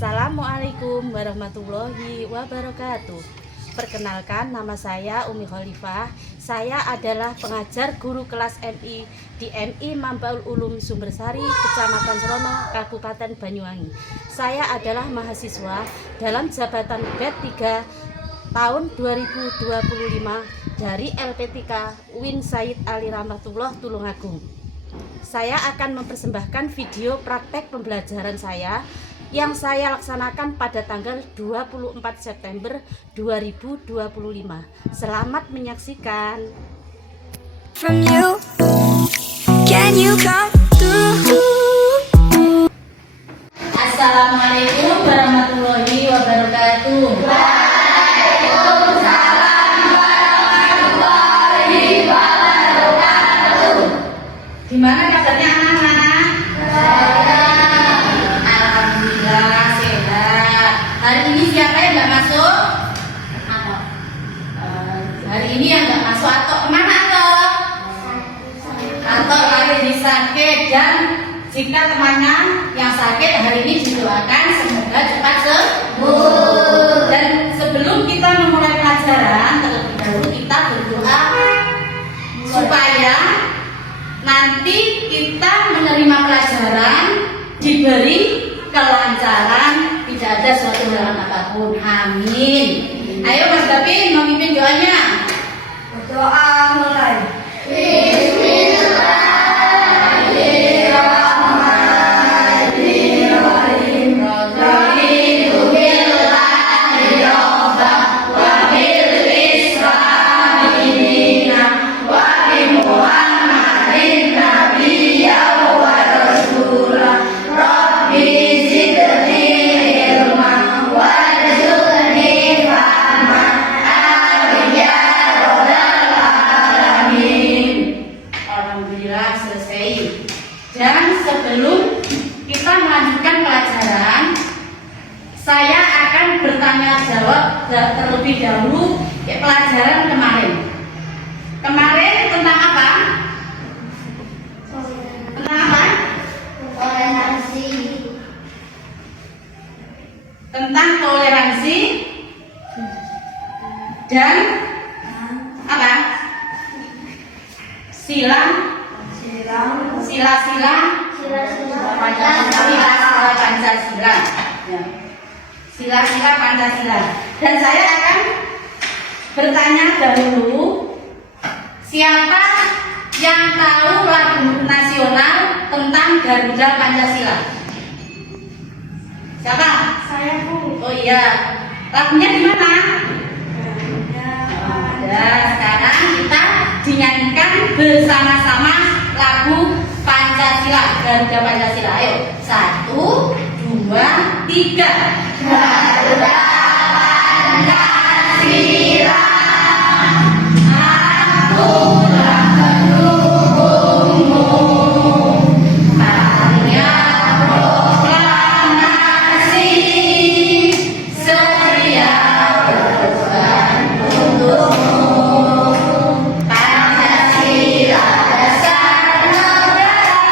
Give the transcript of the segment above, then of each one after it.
Assalamualaikum warahmatullahi wabarakatuh. Perkenalkan, nama saya Umi Khalifah. Saya adalah pengajar guru kelas MI di MI Mambaul Ulum Sumbersari, Kecamatan Serono, Kabupaten Banyuwangi. Saya adalah mahasiswa dalam jabatan BED 3 tahun 2025 dari LP3 Win Said Ali Rahmatullah Tulungagung. Saya akan mempersembahkan video praktek pembelajaran saya yang saya laksanakan pada tanggal 24 September 2025. Selamat menyaksikan. From you, can you come through? Assalamualaikum warahmatullahi wabarakatuh. Waalaikumsalam warahmatullahi wabarakatuh. Gimana kabarnya anak-anak? Alhamdulillah sehat. Hari ini siapa yang nggak masuk? Hari ini yang nggak masuk atau kemana atau lagi sakit, dan jika temannya yang sakit hari ini didoakan semoga cepat sembuh. Dan sebelum kita memulai pelajaran, terlebih dahulu kita berdoa supaya nanti kita menerima pelajaran diberi kelancaran, tidak ada suatu halangan apapun. Amin. Ayo Mas Gavin memimpin doanya. Berdoa mulai. Dan sebelum kita melanjutkan pelajaran, saya akan bertanya jawab terlebih dahulu pelajaran kemarin. Kemarin tentang apa? Tentang apa? Toleransi. Tentang toleransi dan apa? Sila-sila Pancasila. Sila-sila Pancasila. Dan saya akan bertanya dahulu, siapa yang tahu lagu nasional tentang Garuda Pancasila? Siapa? Saya, Bu. Oh iya. Lagunya di mana? Sekarang kita dinyanyikan bersama-sama lagu Pancasila, Garuda Pancasila. Ayo, 1, 2, 3. Garuda Pancasila, akulah pendukungmu. Karya proklamasi, setia berkorban untukmu. Pancasila dasar negara,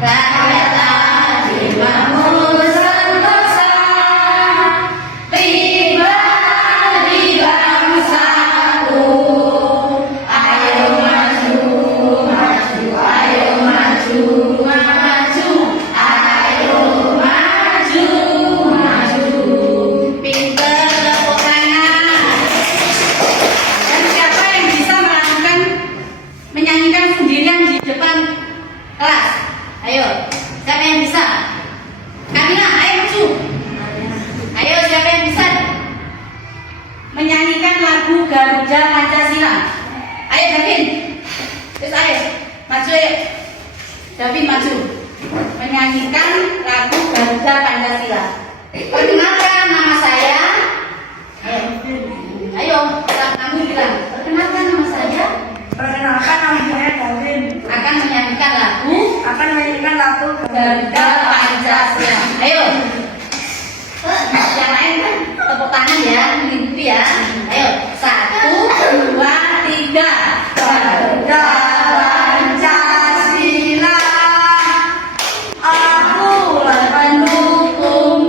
rakyat adil makmur sentosa, pribadi bangsaku. Ayo maju, maju, ayo maju, maju, ayo maju, maju. Pinter tepuk tangan. Dan siapa yang bisa melakukan menyanyikan sendirian di depan kelas? Ayo, siapa yang bisa? Kamila, ayo maju. Ayo, siapa yang bisa menyanyikan lagu Garuda Pancasila? Ayo Davin, terus ayo maju, ayo Davin maju menyanyikan lagu Garuda Pancasila. Perkenalkan, nama saya. Ayo, kamu bilang, perkenalkan nama saya. Perkenalkan, nama saya Davin. Akan menyanyikan lagu Garuda Pancasila. Ayo. Yang lain kan tepuk tangan ya, mengikuti ya. Ayo, 1, 2, 3. Garuda Pancasila, akulah pendukung.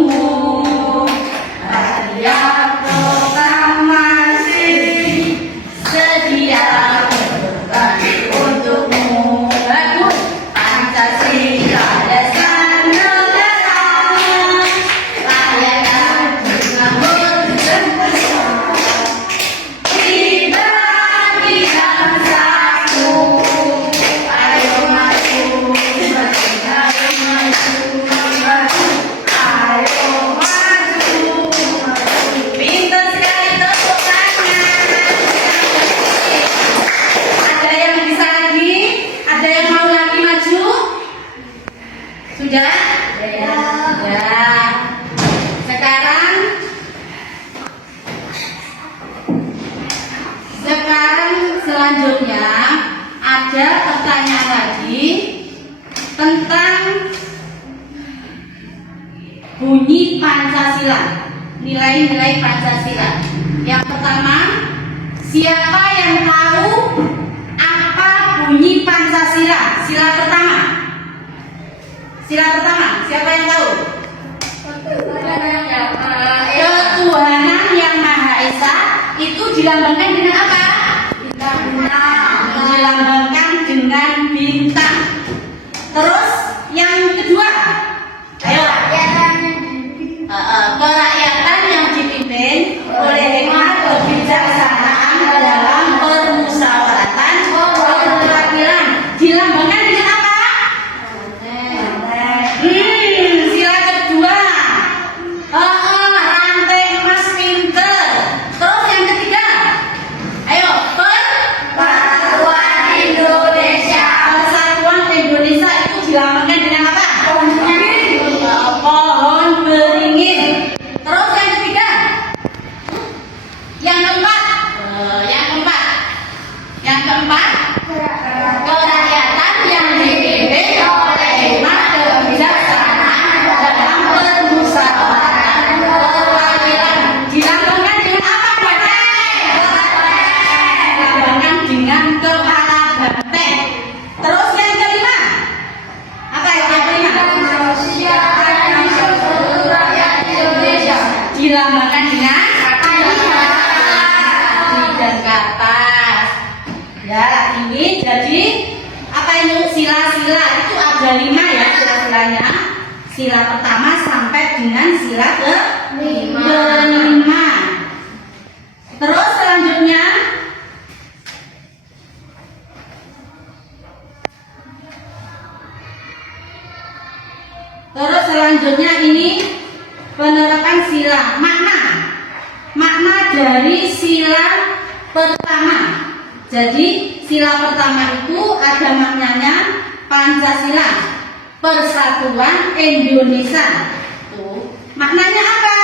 tentang bunyi Pancasila, nilai-nilai Pancasila. Yang pertama, siapa yang tahu apa bunyi Pancasila? Sila pertama. Sila pertama, siapa yang tahu? Ketuhanan yang Maha Esa itu dilambangkan dengan apa? Dilambangkan dengan bintang. Terus yang kedua, ayo. Kerakyatan yang dipimpin oleh hikmat kebijaksanaan dalam permusyawaratan perwakilan dilambangkan dengan apa? Sila kedua, rantai emas pinter. Terus yang ketiga, ayo, persatuan Indonesia. Persatuan Indonesia itu dilambangkan dengan apa? Pohon beringin. Terus yang ketiga, yang keempat, kerakyatan yang dipimpin oleh hikmat kebijaksanaan dalam permusyawaratan perwakilan dilambangkan dengan apa, dilambangkan dengan kepala banteng. Terus yang kelima, apa yang kelima? Dilambangkan dengan dan kapas. Ya, ini jadi apa ini sila-sila itu ada 5 ya sila-silanya. Sila pertama sampai dengan sila ke-5. Terus selanjutnya ini penerapan sila. Makna dari sila pertama. Jadi sila pertama itu ada maknanya Pancasila, Persatuan Indonesia. Tuh, maknanya apa?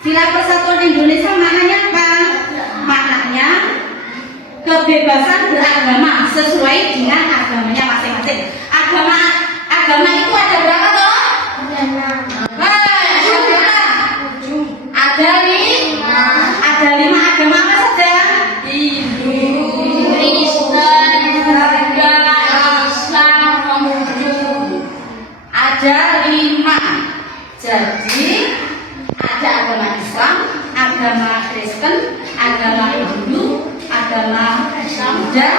Sila Persatuan Indonesia maknanya apa? Maknanya kebebasan beragama sesuai dengan agamanya masing-masing. Agama itu ada berapa toh? Ada 5 agama apa saja? Hindu, Kristen, Buddha, Islam, Konghucu. Ada 5. Jadi ada agama Islam, agama Kristen, agama Hindu, agama Buddha,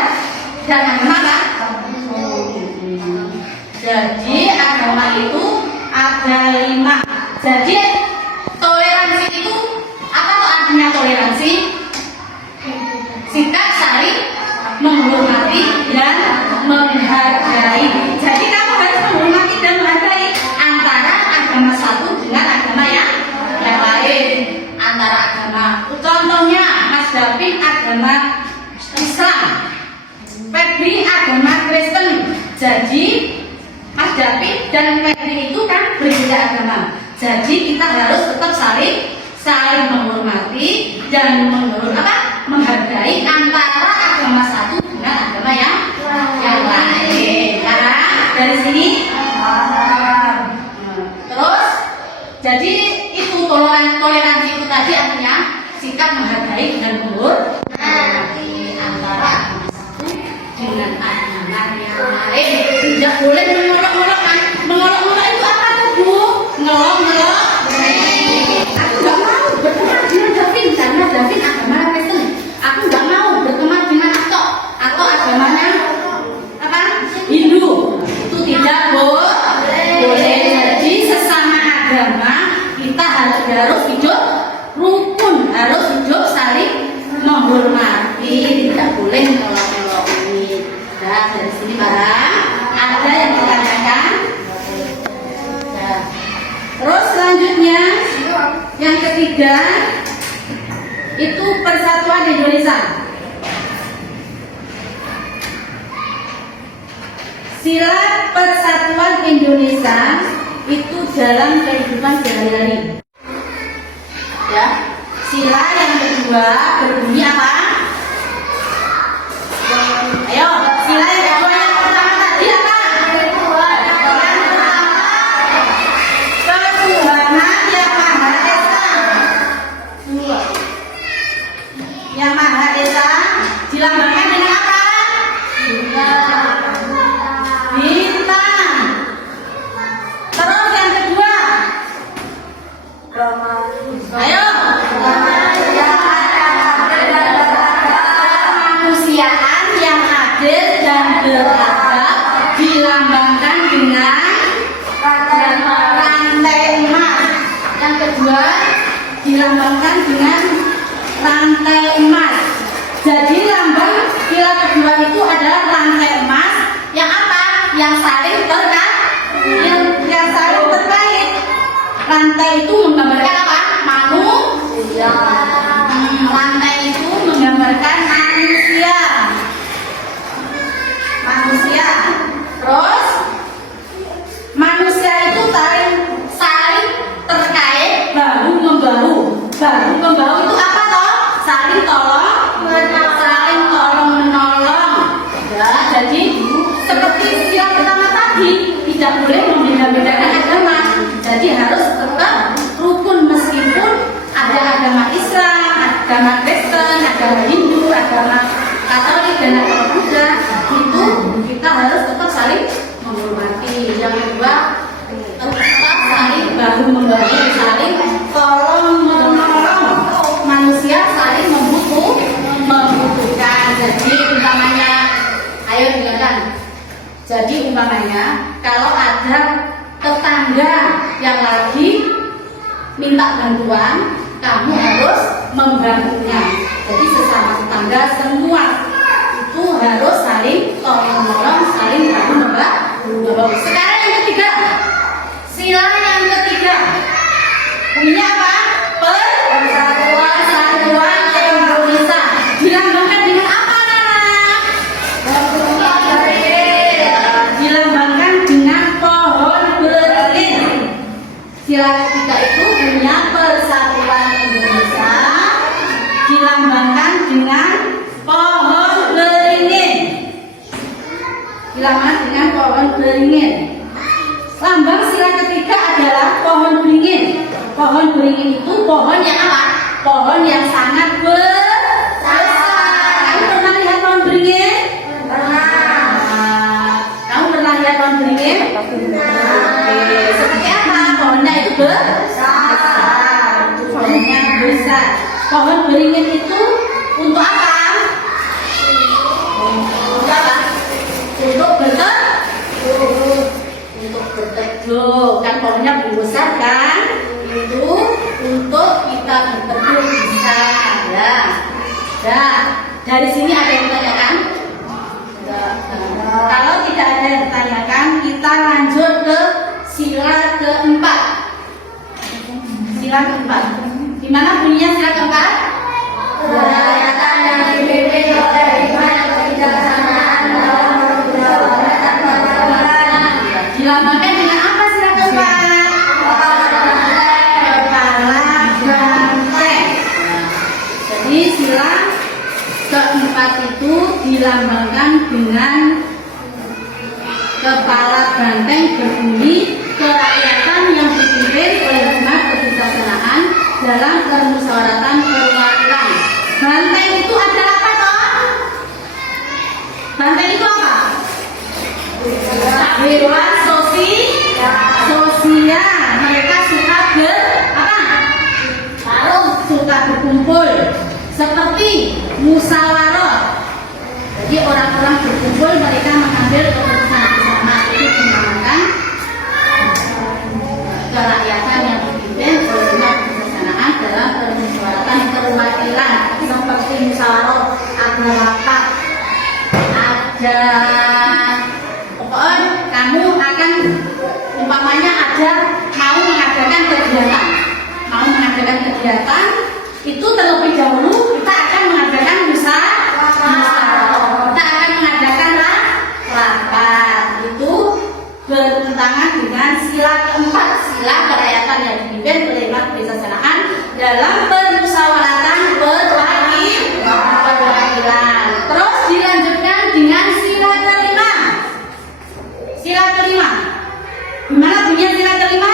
dan agama apa? Jadi agama itu ada 5. Jadi toleransi itu apa tuh artinya toleransi? Sikap saling menghormati dan menghargai. Jadi kamu harus menghormati dan menghargai antara agama satu dengan agama yang lain. Antara agama, contohnya Mas Davin agama Islam, Febri agama Kristen. Jadi Mas Davin dan Febri itu kan berbeda agama. Jadi kita harus tetap saling menghormati dan menghargai antara agama satu dengan agama yang lain. Nah, dari sini. Terus, jadi itu toleransi itu tadi artinya sikap menghargai dan menghormati antara agama satu dengan agama yang lain. Tidak boleh mengolok-olok kan? Mengolok-olok itu apa tuh, Bu? Ngelok-ngelok. Aku nggak mau berteman dengan Davin karena Davin agama Kristen. Aku nggak mau berteman dengan atau agamanya apa? Hindu. Itu tidak boleh. Jadi sesama agama kita harus hidup rukun, harus hidup saling menghormati, tidak boleh ngelok-ngelok ini. Nah, dari sini barang ada yang ditanyakan. Nah, terus selanjutnya yang ketiga itu Persatuan Indonesia. Sila Persatuan Indonesia itu dalam kehidupan sehari-hari. Ya, sila yang kedua berbunyi apa? Ayo, sila yang kedua yang pertama tadi apa? kedua dilambangkan dengan rantai emas. Jadi lambang sila kedua itu adalah rantai emas yang apa? Yang saling terkait. Rantai itu menggambarkan apa? Manusia. Rantai itu menggambarkan manusia. Terus manusia itu saling terkait bahu membahu. Bahu membahu itu apa toh? Saling tolong menolong. Ya, jadi seperti sila pertama tadi tidak boleh membeda-bedakan agama. Jadi harus tetap rukun meskipun ada agama Islam, agama Kristen, agama Hindu, agama Katolik dan agama Buddha, itu kita harus tetap saling menghormati. Yang kedua, tetap saling bahu membahu, saling tolong menolong. Manusia saling membutuhkan. Jadi umpamanya, ayo dengarkan. Jadi umpamanya kalau ada tetangga yang lagi minta bantuan, kamu harus membantunya. Jadi sesama tetangga semua itu harus saling tolong menolong, saling bahu membahu. Sekarang yang ketiga, sila yang ketiga bunyinya apa? Persatuan Indonesia. Dilambangkan dengan apa, anak? Dilambangkan dengan pohon beringin. Sila ketiga itu punya Persatuan Indonesia. Dilambangkan dengan pohon beringin. Dilambangkan dengan pohon beringin. Lambang sila ketiga adalah pohon beringin. Pohon beringin itu pohon yang apa? Pohon yang sangat besar. Kamu pernah lihat pohon beringin? Pernah. Kamu pernah lihat pohon beringin? Oke. Seperti apa? Pohonnya itu besar. Pohonnya besar. Pohon beringin itu untuk apa? Untuk apa? Untuk berteduh. Kan pohonnya besar kan? Itu untuk kita berteduh bisa. Ya. Dari sini ada yang ditanyakan? Kalau tidak ada yang ditanyakan, kita lanjut ke sila keempat. Sila keempat. Gimana bunyinya sila keempat? Kerakyatan yang dipimpin oleh hikmah dan kebijaksanaan dalam kedaulatan pemerintahan. Dilambangkan dengan apa sila keempat? Kepala banteng. Jadi sila keempat itu dilambangkan dengan kepala banteng berbunyi kerakyatan yang dipimpin oleh hikmah kebijaksanaan dalam permusyawaratan perwakilan. Banteng itu adalah apa toh? Banteng itu apa? Hewan sosial. Mereka suka suka berkumpul seperti musyawarah. Jadi orang-orang berkumpul, mereka mengambil keputusan bersama. Itu dinamakan kerakyatan yang dipimpin oleh kebijaksanaan dalam permusyawaratan perwakilan. Seperti musyawarah, ada rapat, ada pokoknya kamu akan umpamanya ada mau mengadakan kegiatan itu terlebih dahulu kita akan mengadakan musyawarah, kita akan mengadakan rapat. Itu bertentangan dengan sila keempat, sila kerakyatan yang dipimpin oleh kebijaksanaan dalam permusyawaratan perwakilan. Terus dilanjutkan dengan sila kelima. Sila kelima. Gimana bunyinya sila kelima?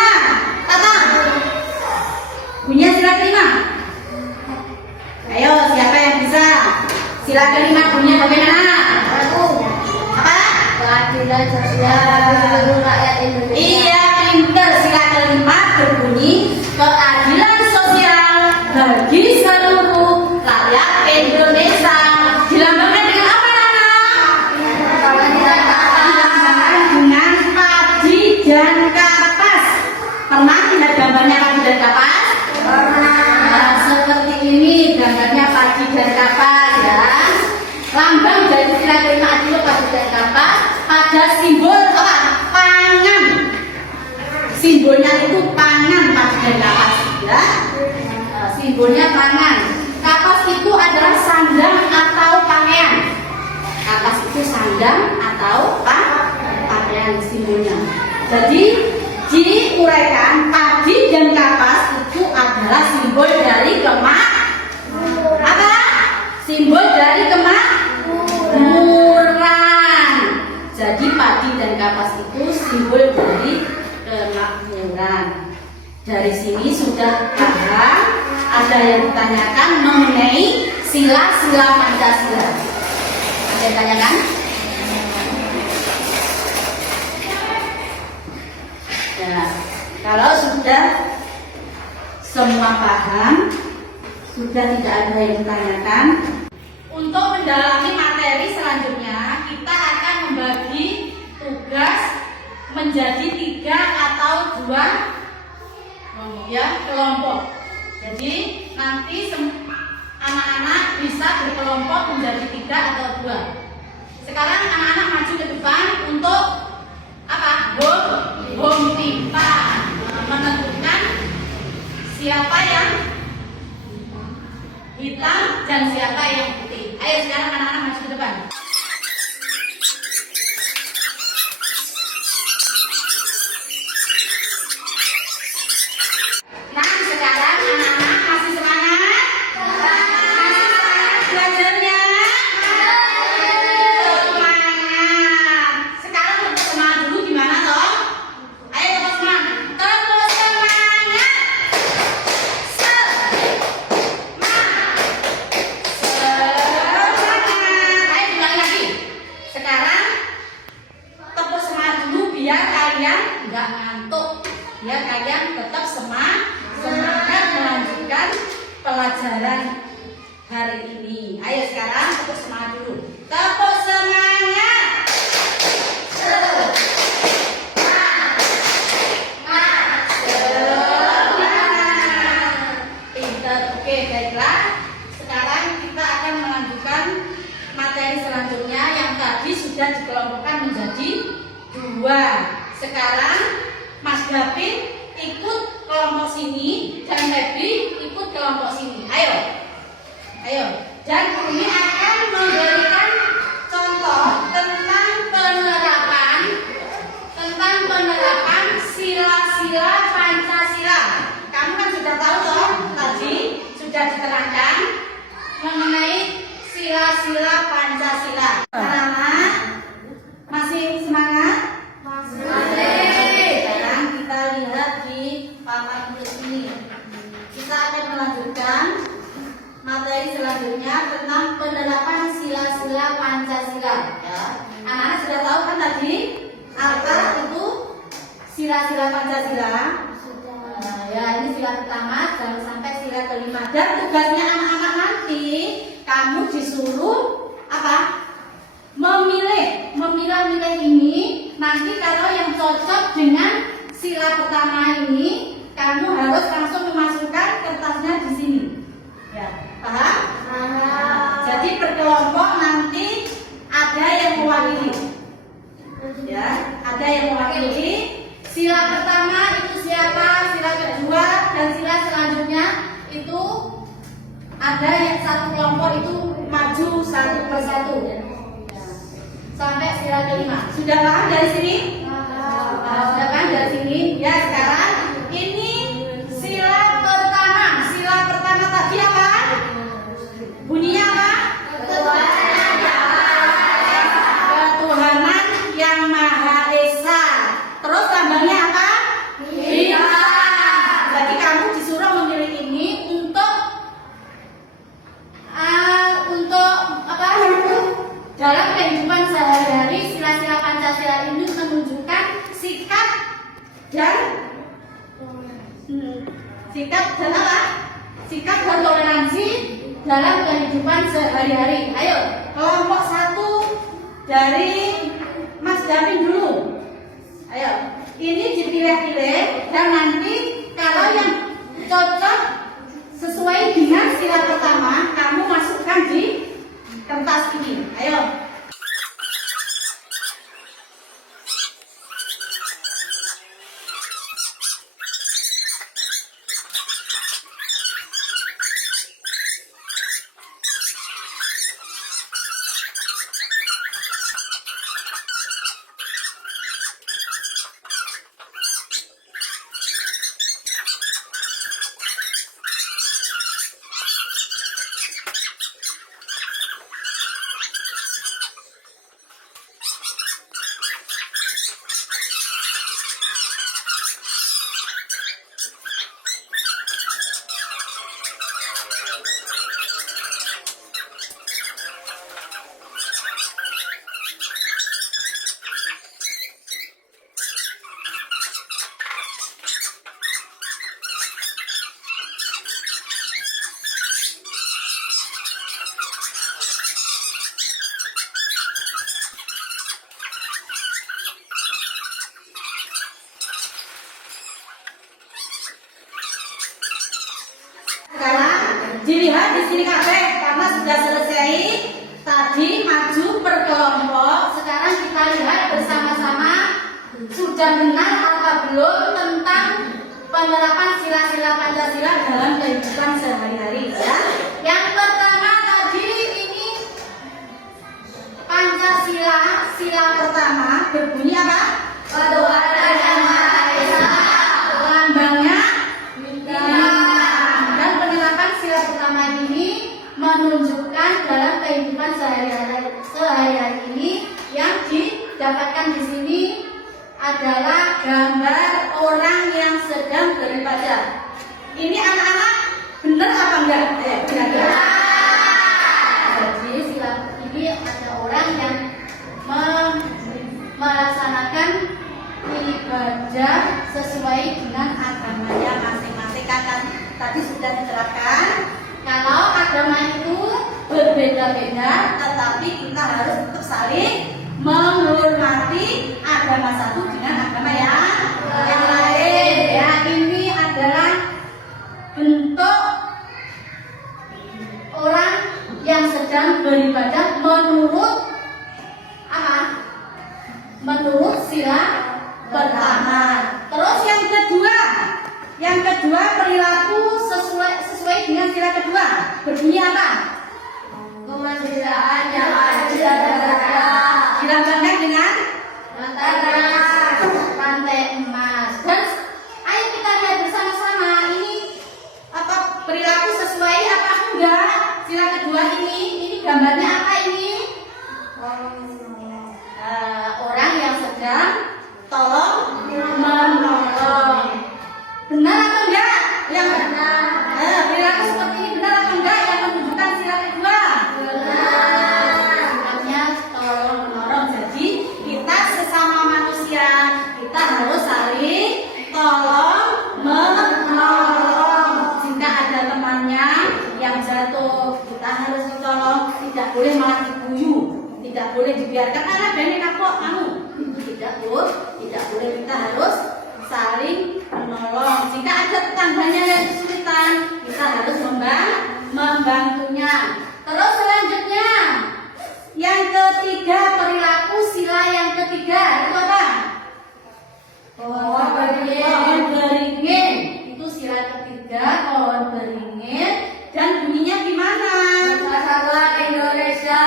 Tata. Bunyinya sila kelima. Ayo, siapa yang bisa? Sila kelima bunyinya bagaimana? Apa? Keadilan sosial seluruh rakyat Indonesia. Iya, pinter. Sila kelima berbunyi keadilan sosial bagi seluruh rakyat Indonesia. Dilambangkan dengan apa, Nana? Dengan padi dan kapas. Pernah lihat gambarnya padi dan kapas? Nah, seperti ini gambarnya padi dan kapas ya. Lambang dari sila kelima dulu padi dan kapas pada simbol apa? Pangan. Simbolnya itu pangan padi dan kapas ya. Simbolnya pangan. Kapas itu adalah sandang atau pakaian. Kapas itu sandang atau pakaian simbolnya. Jadi diuraikan padi dan kapas itu adalah simbol dari apa? Simbol dari kemakmuran. Jadi padi dan kapas itu simbol dari kemakmuran. Dari sini sudah paham. Ada yang ditanyakan mengenai sila-sila Pancasila. Ada yang tanyakan? Ya, kalau sudah semua paham, sudah tidak ada yang ditanyakan. Untuk mendalami materi selanjutnya, kita akan membagi tugas menjadi 3 atau 2 ya, kelompok. Jadi nanti anak-anak bisa berkelompok menjadi 3 atau 2. Sekarang anak-anak maju ke depan untuk apa? Home pipa, menentukan siapa yang hitam dan siapa yang putih. Ayo sekarang anak-anak maju ke depan. Nah, sekarang anak-anak masih semangat? Belajarnya? Semangat. Sekarang tepuk semangat dulu gimana toh? Ayo tepuk semangat. Tepuk semangat. Semangat. Ayo diulangi lagi. Sekarang tepuk semangat dulu biar kalian nggak ngantuk. Biar kalian tetap semangat melanjutkan pelajaran hari ini. Ayo sekarang tepuk semangat dulu. Tepuk semangat. Pintar. Oke, baiklah. Sekarang kita akan melanjutkan materi selanjutnya yang tadi sudah dikelompokkan menjadi 2. Sekarang Mas David ikut kelompok sini dan Febri ikut kelompok sini. Ayo. Dan ini akan memberikan contoh tentang penerapan sila-sila Pancasila. Kamu kan sudah tahu toh, tadi sudah diterangkan mengenai sila-sila Pancasila. Anak-anak masih semangat? Sekarang kita lihat di papan tulis ini. Kita akan melanjutkan materi selanjutnya tentang penerapan sila-sila Pancasila. Ya. Anak-anak sudah tahu kan tadi apa itu sila-sila Pancasila? Ya, ini sila pertama, jangan sampai sila kelima. Dan tugasnya anak-anak nanti kamu disuruh apa? Memilah-milah ini. Nanti kalau yang cocok dengan sila pertama ini, kamu harus langsung memasukkan kertasnya di sini. Ya, paham? Jadi berkelompok nanti ada yang mewakili. Ya, ada yang mewakili. Sila pertama itu siapa? Sila kedua dan sila selanjutnya itu ada yang satu kelompok itu maju satu persatu. Sampai sila kelima. Sudah paham dari sini? Sudah paham dari sini? Ya, sekarang ini sila pertama. Sila pertama tadi apa? Bunyinya apa? Ketuhanan yang Maha Esa. Terus lambangnya apa? Bintang. Jadi kamu disuruh memilih ini untuk apa? Dalam kehidupan sehari-hari, sila-sila Pancasila ini menunjukkan sikap dan apa? Sikap dan toleransi dalam kehidupan sehari-hari. Ayo, kelompok 1 dari Mas Davin dulu. Ayo, ini dipilih-pilih dan nanti kalau yang cocok sila pertama kamu masukkan di kertas ini. Ayo. Sekarang dilihat di sini kabeh karena sudah selesai tadi maju per kelompok. Sekarang kita lihat bersama-sama sudah benar atau belum tentang penerapan sila-sila Pancasila dalam kehidupan sehari-hari ya. Yang pertama tadi ini Pancasila, sila pertama berbunyi apa? Ketuhanan Yang Maha Esa. Lambangnya dan penerapan sila pertama ini menunjukkan dalam kehidupan sehari-hari ini yang didapatkan di sini adalah gambar orang yang sedang beribadah. Ini anak-anak benar apa enggak? Benar. Jadi sila ini ada orang yang melaksanakan ibadah sesuai dengan agamanya masing-masing. Kan tadi sudah diterapkan kalau agama itu berbeda-beda, tetapi kita harus tetap saling menghormati agama satu dengan agama yang lain. Ya, ini adalah bentuk orang yang sedang beribadah menurut apa? Menurut sila pertama. Terus yang kedua perilaku sesuai dengan sila kedua berbunyi apa? Kemanusiaan yang adil dan beradab. Dilambangkan dengan rantai emas. Dan ayo kita lihat bersama-sama ini apa perilaku sesuai apa enggak sila kedua ini gambarnya apa ini? Orang yang sedang tolong menolong. Benar atau enggak? Yang benar. Perilaku seperti ini benar atau enggak yang menunjukkan sila kedua? Benar. Artinya tolong menolong. Jadi kita sesama manusia kita harus saling tolong menolong. Jika ada temannya yang jatuh, kita harus tolong. Tidak boleh malah diguyu, tidak boleh dibiarkan karena Dani kapok kamu. Tidak boleh, kita harus saling menolong. Jika ada tetangganya yang kesulitan, kita harus membantunya. Terus selanjutnya, yang ketiga perilaku sila yang ketiga itu apa? Pohon beringin. Itu sila ketiga, pohon beringin. Dan bunyinya gimana? Persatuan Indonesia.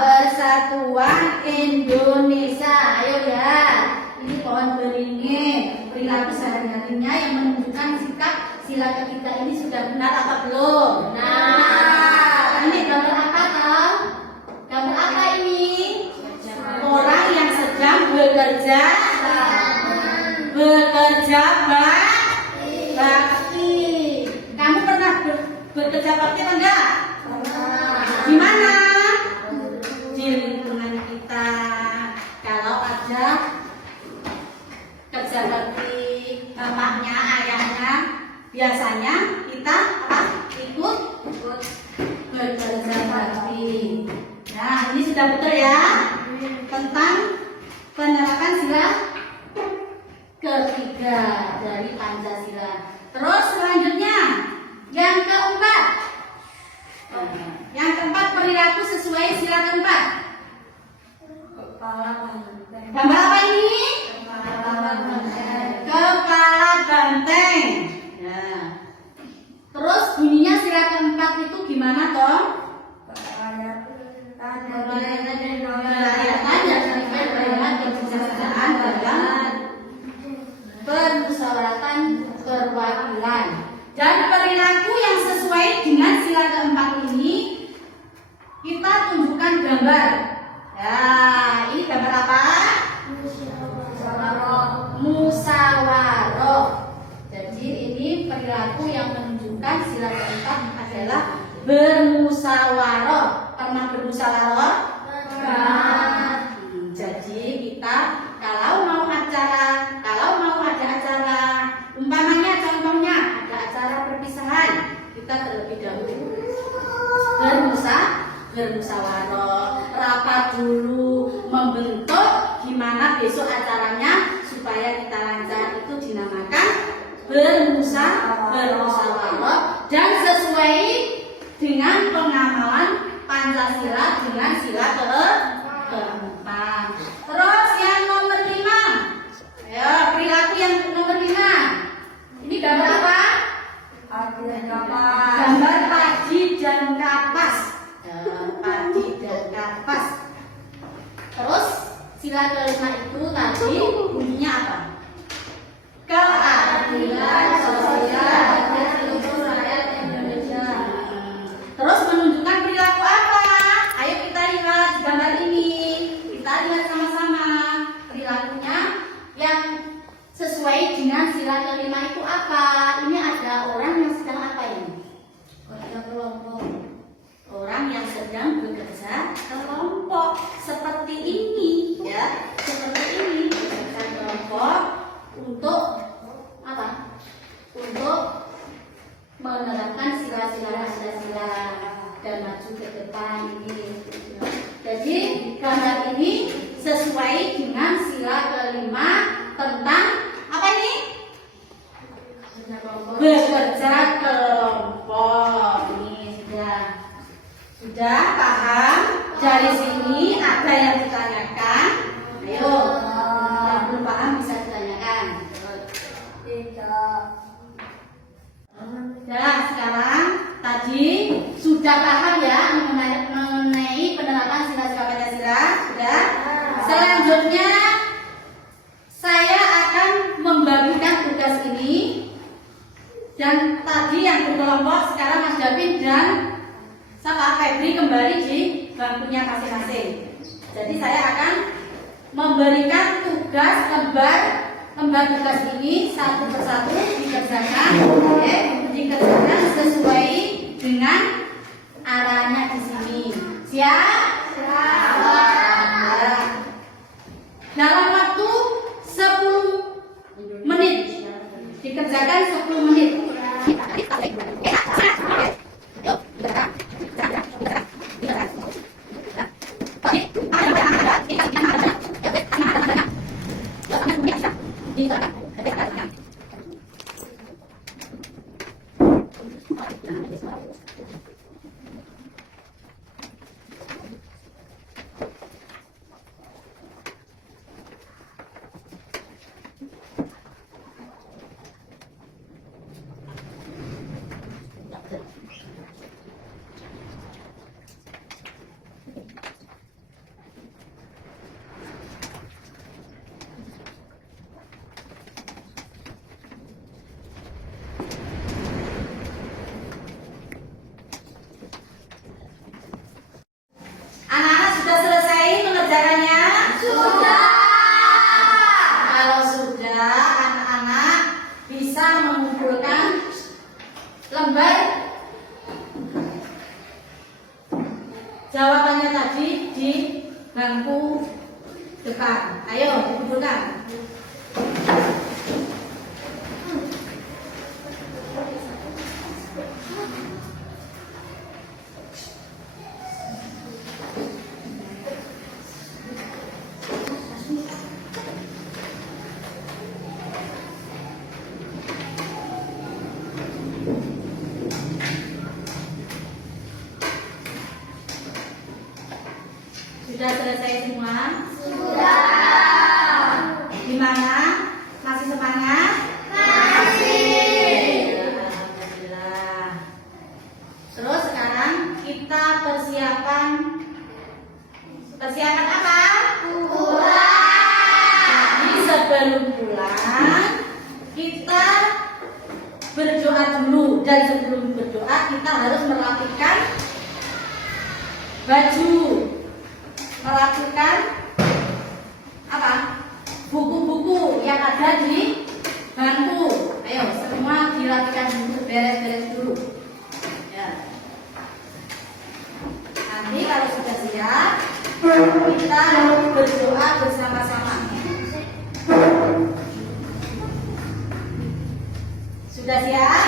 Persatuan Indonesia. Ayo lihat. Ini pohon beringin. Perilaku sehari-harinya yang menunjukkan sikap sila ketiga ini sudah benar apa belum? Benar. Ini gambar apa toh? Gambar apa ini? Orang yang sedang bekerja bakti. Kamu pernah bekerja bakti atau enggak? Di mana? Di lingkungan kita. Kalau ada kerja bakti bapaknya, ayahnya, biasanya kita ikut bekerja bakti. Nah, ini sudah betul ya tentang penerapan sila ketiga dari Pancasila. Terus selanjutnya yang keempat, sesuai sila keempat? Kepala banteng. Gambar apa ini? Kepala banteng. Kepala banteng. Ya. Terus bunyinya sila keempat itu gimana, Tom? Permusyawaratan perwakilan. Dan perilaku yang sesuai dengan sila keempat ini kita tunjukkan gambar. Ya, ini gambar apa? Musyawarah. Jadi ini perilaku yang menunjukkan sila keempat adalah bermusyawarah. Pernah bermusyawarah? Jadi kita kalau mau ada acara, umpamanya contohnya ada acara perpisahan, kita terlebih dahulu bermusyawarah, rapat dulu, membentuk gimana besok acaranya supaya kita lancar, itu dinamakan bermusyawarah dan sesuai dengan pengamalan Pancasila dengan sila keempat. Terus yang nomor 5, ya perilaku yang nomor 5. Ini gambar apa? Gambar padi dan kapas. Padi dan kapas. Terus sila kelima itu tadi bunyinya apa? Keadilan sosial bagi seluruh rakyat Indonesia. Terus menunjukkan perilaku apa? Ayo kita lihat gambar ini. Kita lihat sama-sama perilakunya yang sesuai dengan sila kelima itu apa? Ini ada orang yang sedang apa ini? Kelompok. Orang yang sedang bekerja kelompok seperti ini, ya, seperti ini bekerja kelompok untuk apa? Untuk menerapkan sila-sila Pancasila dan maju ke depan ini. Jadi gambar ini sesuai dengan sila kelima tentang apa ini? Bekerja kelompok. Ini sudah paham? Dari sini ada yang ditanyakan? Ayo, yang belum paham bisa ditanyakan. Nah, sekarang tadi sudah paham ya mengenai penerapan sila-sila Pancasila? Sudah? Selanjutnya saya akan membagikan tugas ini. Dan tadi yang berkelompok sekarang Mas Davin dan Pak Febri kembali di bangkunya masing-masing. Jadi saya akan memberikan tugas lembar tugas ini satu persatu dikerjakan, dikerjakan sesuai dengan arahnya di sini. Siap? Siap. Dalam waktu 10 menit dikerjakan 10 menit. Anak-anak sudah selesai mengerjakannya? Sudah. Kalau sudah, anak-anak bisa mengumpulkan lembar jawabannya tadi di bangku depan. Ayo dikumpulkan. Sudah selesai semua? Sudah. Gimana? Masih semangat? Masih. Alhamdulillah. Terus sekarang kita persiapan apa? Pulang. Jadi sebelum pulang kita berdoa dulu, dan sebelum berdoa kita harus merapikan baju, merapikan apa? Buku-buku yang ada di bangku. Ayo semua dirapikan dulu, beres-beres dulu. Ya. Nanti kalau sudah siap, kita berdoa bersama-sama. Sudah siap?